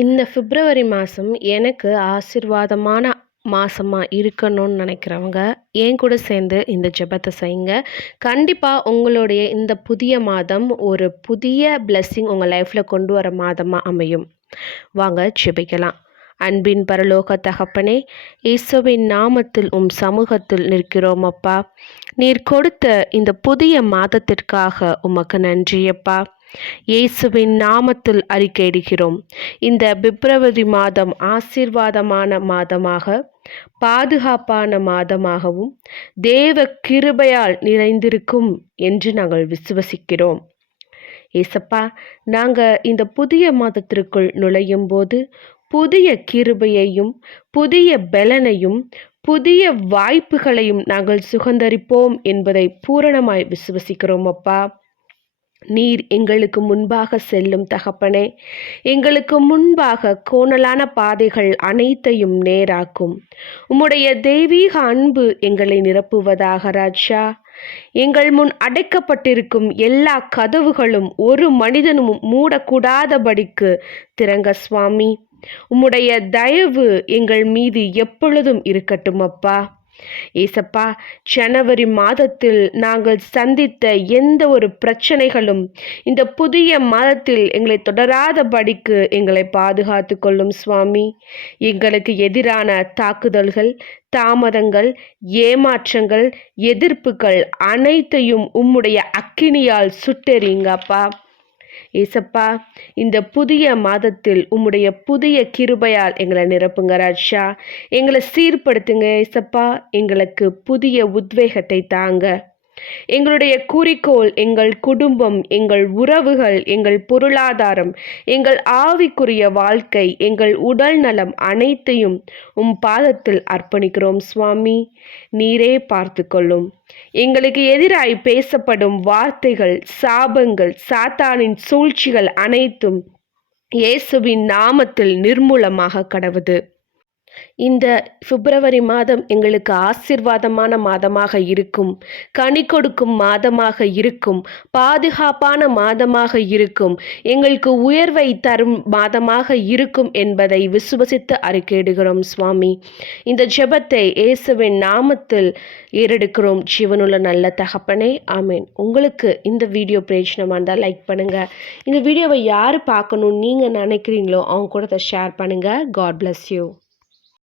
இந்த பிப்ரவரி மாதம் எனக்கு ஆசீர்வாதமான மாதமா இருக்கணும்னு நினைக்கிறவங்க என் கூட சேர்ந்து இந்த ஜெபத்தை செய்யுங்க. கண்டிப்பாக உங்களுடைய இந்த புதிய மாதம் ஒரு புதிய blessing உங்கள் லைஃப்பில் கொண்டு வர மாதமாக அமையும். வாங்க ஜெபிக்கலாம். அன்பின் பரலோக தகப்பனே, இயேசுவின் நாமத்தில் சமூகத்தில் நிற்கிறோம் அப்பா. நீர் கொடுத்த இந்த புதிய மாதத்திற்காக உமக்கு நன்றியப்பா. இயேசுவின் நாமத்தில் அறிக்கையிடுகிறோம். இந்த பிப்ரவரி மாதம் ஆசீர்வாதமான மாதமாக, பாதுகாப்பான மாதமாகவும், தேவ கிருபையால் நிறைந்திருக்கும் என்று நாங்கள் விசுவசிக்கிறோம். ஏசப்பா, நாங்கள் இந்த புதிய மாதத்திற்குள் நுழையும் போது புதிய கிருபையையும் புதிய பலனையும் புதிய வாய்ப்புகளையும் நாங்கள் சுகந்தரிப்போம் என்பதை பூரணமாய் விசுவசிக்கிறோம் அப்பா. நீர் எங்களுக்கு முன்பாக செல்லும் தகப்பனே, எங்களுக்கு முன்பாக கோணலான பாதைகள் அனைத்தையும் நேராக்கும். உம்முடைய தெய்வீக அன்பு எங்களை நிரப்புவதாக ராஜா. எங்கள் முன் அடைக்கப்பட்டிருக்கும் எல்லா கதவுகளும் ஒரு மனிதனும் மூடக்கூடாதபடிக்கு திறங்க சுவாமி. உம்முடைய தயவு எங்கள் மீது எப்பொழுதும் இருக்கட்டும் அப்பா. ஏசப்பா, ஜனவரி மாதத்தில் நாங்கள் சந்தித்த எந்த ஒரு பிரச்சனைகளும் இந்த புதிய மாதத்தில் எங்களை தொடராதபடிக்கு எங்களை பாதுகாத்து கொள்ளும் சுவாமி. எங்களுக்கு எதிரான தாக்குதல்கள், தாமதங்கள், ஏமாற்றங்கள், எதிர்ப்புகள் அனைத்தையும் உம்முடைய அக்கினியால் சுட்டெறிங்கப்பா. ஏசப்பா, இந்த புதிய மாதத்தில் உம்முடைய புதிய கிருபையால் எங்களை நிரப்புங்க ராஜா. எங்களை சீர்படுத்துங்க ஏசப்பா. எங்களுக்கு புதிய உத்வேகத்தை தாங்க. எங்களுடைய குறிக்கோள் எங்கள் குடும்பம், எங்கள் உறவுகள், எங்கள் பொருளாதாரம், எங்கள் ஆவிக்குரிய வாழ்க்கை, எங்கள் உடல் நலம் அனைத்தையும் பாதத்தில் அர்ப்பணிக்கிறோம் சுவாமி. நீரே பார்த்து கொள்ளும். எங்களுக்கு எதிராய் பேசப்படும் வார்த்தைகள், சாபங்கள், சாத்தானின் சூழ்ச்சிகள் அனைத்தும் இயேசுவின் நாமத்தில் நிர்மூலமாக கடவுது. இந்த பிப்ரவரி மாதம் எங்களுக்கு ஆசீர்வாதமான மாதமாக இருக்கும். கனி கொடுக்கும் மாதமாக இருக்கும். பாதுகாப்பான மாதமாக இருக்கும். எங்களுக்கு உயர்வை தரும் மாதமாக இருக்கும் என்பதை விசுவசித்து அறிக்கையிடுகிறோம் சுவாமி. இந்த ஜெபத்தை இயேசுவின் நாமத்தில் ஏறெடுக்கிறோம் ஜீவனுள்ள நல்ல தகப்பனே, ஆமேன். உங்களுக்கு இந்த வீடியோ பிரயோஜனமாக இருந்தால் லைக் பண்ணுங்கள். இந்த வீடியோவை யார் பார்க்கணும்னு நீங்கள் நினைக்கிறீங்களோ அவங்க கூட அதை ஷேர் பண்ணுங்கள். God bless you.